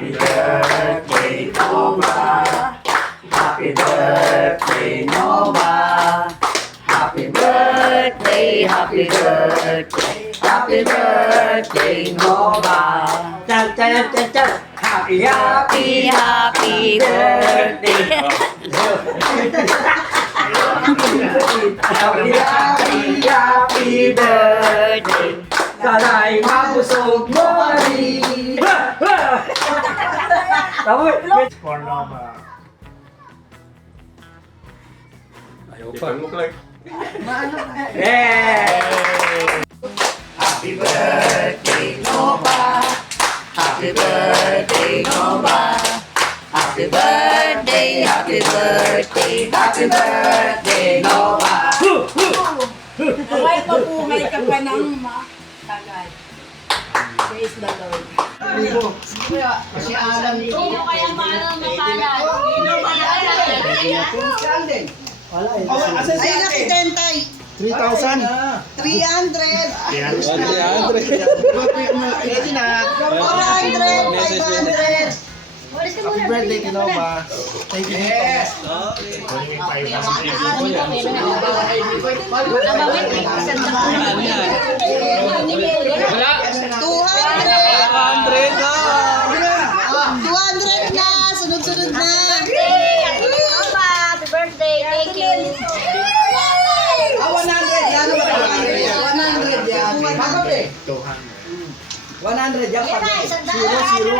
Happy birthday, Nova. Happy birthday, Nova. Happy birthday, happy birthday, happy birthday, Nova. Chan, chan, chan, chan. Happy, happy, happy birthday. Happy, happy, happy birthday. Sana'y mabusog mo rin. For Nova. Ayaw pa. Yay! Happy birthday, Nova. Happy birthday, Nova. Happy birthday, happy birthday, happy birthday, Nova. Ay, mabuhay ka pa ng tagal. Praise the Lord. Si Alan ito. Sino kaya paano mapalan? Sino kaya Ay, nakitentay. 3,000. 300. 100. 400. 500. Happy birthday, Kinova. Thank you. Yes. Wala. 200. 100 na. 200 na. Sunod-sunod na. Happy birthday, thank you. 100 yan. 100 yan. 100 yan. Zero.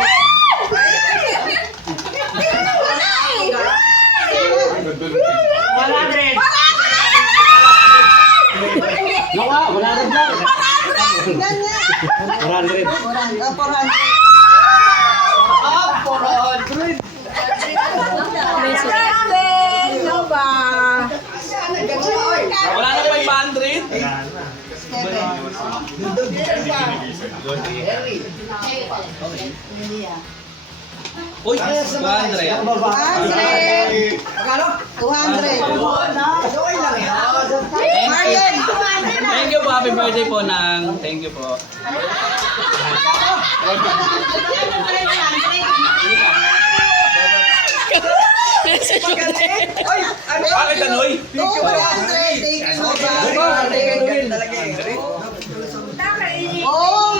Wala na 500. Uy, 100. 200. 200. Marlon. Thank you po. Happy birthday po nang. Thank you po. Bakit Tanoy? 200. Thank you, Oh,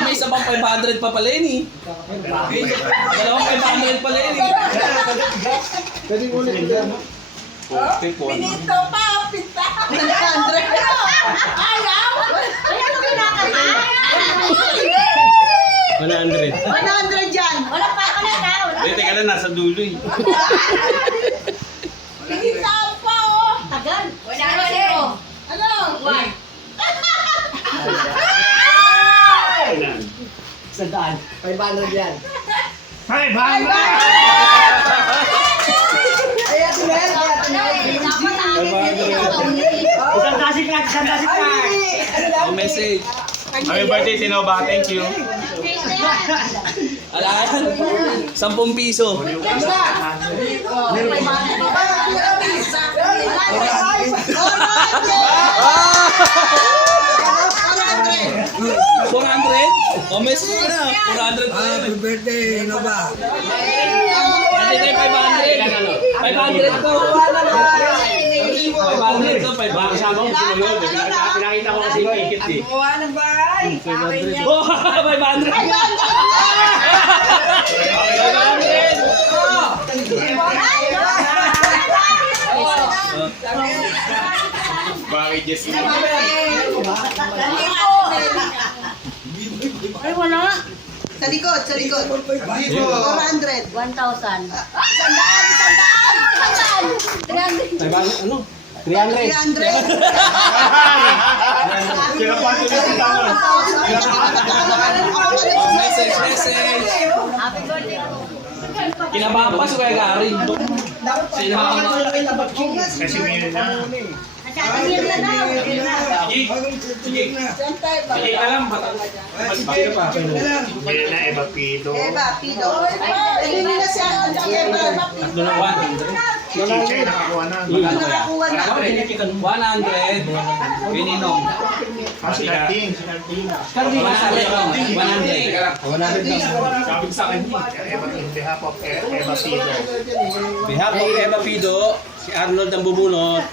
May isa pang 500 pa pala yun eh. Dalawang 500 pala yun eh. Pwede ulit yan. Pinito pa, pita. 100. Ayaw! Ano kinakanta? 100. 100 yan. Wala pa, wala na. Hindi, teka lang, nasa dulo eh. Pinita pa, oh. Tagal. Wala na zero. Ano? One. Sandaan. 500 yan. 500! Ay, Ate Mel. Isang dasik lang, isang dasik lang. Ang message. Happy birthday, Tinova. Thank you. Alaan, 10 piso. Oh, 400? O message ko na. 400 pa yun. birthday, Kinova. Kasi tayo 500. 500 to. 500 to, 500. Kasama ko sumunod. Pinakita ko kasi yung ikit eh. Oh, 500. 500. Bakit just Ay, wala. Sa likod, sa likod. 400. 1,000. Sandaan! 300. Ano? 300. Message. Happy birthday. Kinabahan pa si Kuya Gary. Kasi ngayon na. Nagkakahir na daw. Sige ka lang. Bakit pa? Hindi na, Eva Pido. Pido. Hindi na siya. Tatlo na 100. Si Chichay nakakuha na. Nakakuha na. 100. Pininong. Si Narding. 100. 100. Sabi ko sa akin. In behalf of Eva Pido. Behalf of Eva Pido, si Arnold ang bubunot.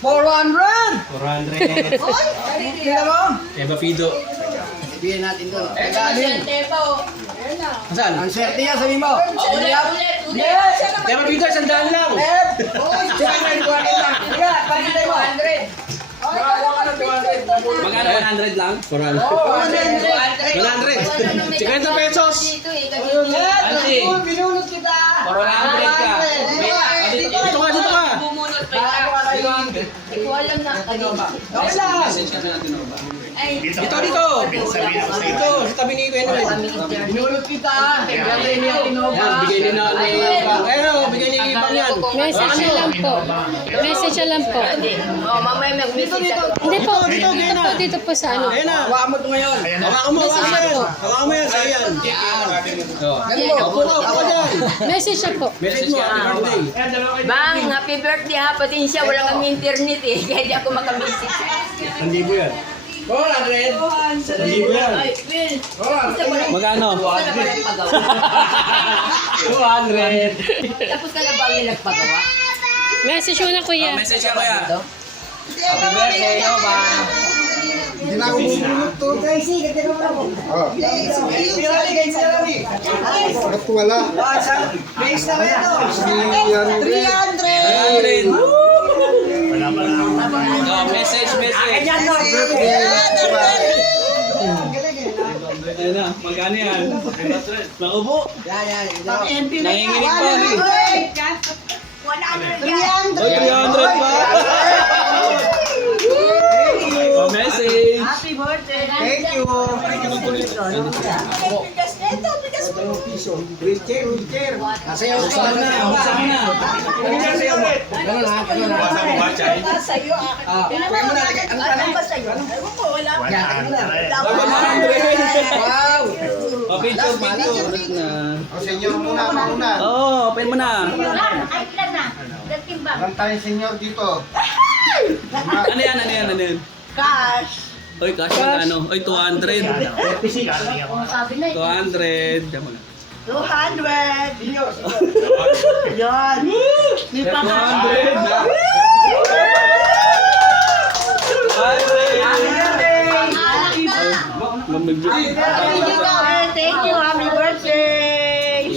400! 400. Hoy! Kaya mo? Eva Pido. Sabihin natin doon. Saan? Ang swerte niya, sabi mo. Eva Pido, 100 lang. Hoy! Saka na yung 200 lang. Sige, pagkitay mo. Magkano 100 lang? 400. 100. 50 pesos. Ansi. Binunod kita. 400 ka. Dito ka, dito ka. Bumunot pa ka. Hindi ko alam na. Okay lang. Message kami natin ba? Ay, Dito, dito. Dito, sa tabi ni Kuya Henry. Binunod kita. Kaya niya Yan, bigay ni na ni Ayun, bigay ni Ipang yan. Message na lang po. Message na lang po. oh, mamaya mag-message ako. Hindi po. Dito, Dito po, dito po sa ano. Ayun na. Hawakan mo ito ngayon. Hawakan mo, hawakan mo yan. Hawakan mo yan, sa'yo yan. Opo ka, opo ka dyan. Message na po. Message mo, happy birthday. Bang, happy birthday ha. Pati siya, wala kami internet eh. Kaya di ako makamessage. 1,000 yan. 400. 1,000 yan. Ay, Will. Magkano? Tapos ka na ba yung nagpagawa? 200. Tapos ka na ba yung nagpagawa? Message mo na kuya. Message ka kaya. Happy birthday, Nova. Hindi na ako bubulot to. Tracy, ganda mo na po. Bakit wala? Base na kaya to. 300. 300! Wala pa lang. Oh, message. Ayun na, magkano yan? Naubo. Nanginginig pa. 300! Oy, 300 pa. Oh, message. Happy birthday! Thank you. Nasayaw ka Saan na? Saan na? Ganun ha, ganun ha. Basa mo ba, Chay? Sa'yo, akin. Pwede mo na lagay. Ano ba sa'yo? Ewan ko, wala. 100. 100. Wow! Oh, picture. Na. O, senyor muna, muna. Oh, open mo na. Ay, ilan na? Dating ba? Ilan tayong senyor dito? Ano yan? Cash. Oy, cash magkano? Oy, 200. Sabi na 200. Diyan mo na. 200! Yan! May pang- 100. Thank you! Happy birthday!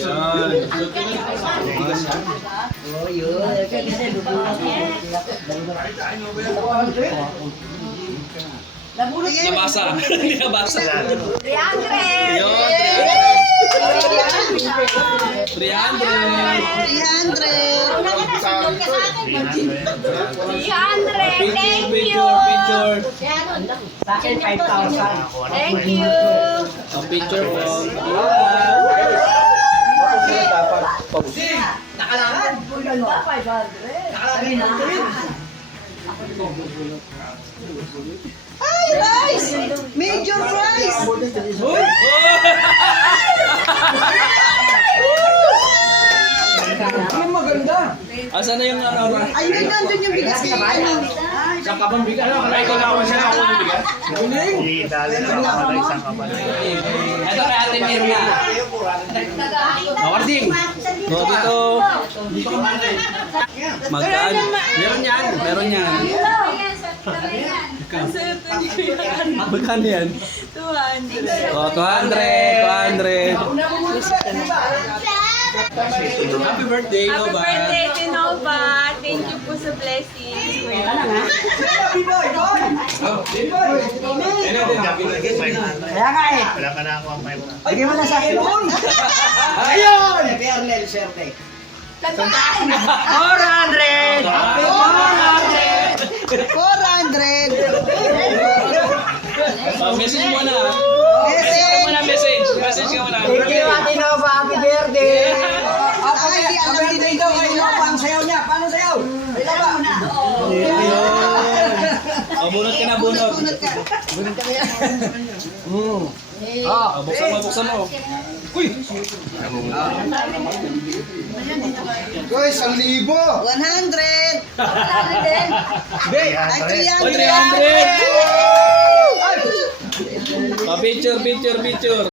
Nabasa. Hindi nabasa. 300. Yun, 300. 300! 300. Thank you. Picture. Sa akin, 5,000. Thank you. Oh, picture po. Nakalakad! Ba, 500. Ay, rice! Major rice! Ang maganda! Asan na yung ano? Ayun, nandun yung bigas niya. Saan ka bang bigas? Ay, ikaw na ako siya ako ng bigas. Dali lang ako na isang kabalay. Ito kay Ate Mirna. Awarding. No, dito. Magkano? Meron yan. Magkano yan? 200. Oh, 200. Happy birthday, Happy Nova. birthday, Tinova. Thank you po sa blessings. Kaya nga eh. Wala ka na ako ang 500. Bigyan mo na sa akin doon. Ayun! Kernel, swerte. 400! 400! Message mo na. Message! Message ka muna. Thank you, Ate Nova. Happy birthday! Ay, alam din daw kayo Nova ang sayaw niya. Paano sayaw? Ay, Nova. Bunot ka na, bunot. Bunod ka kaya. Ah, buksan mo, buksan mo. Uy! Guys, 1,000. 100. Ay, 300! 300. Pa-picture, picture, picture.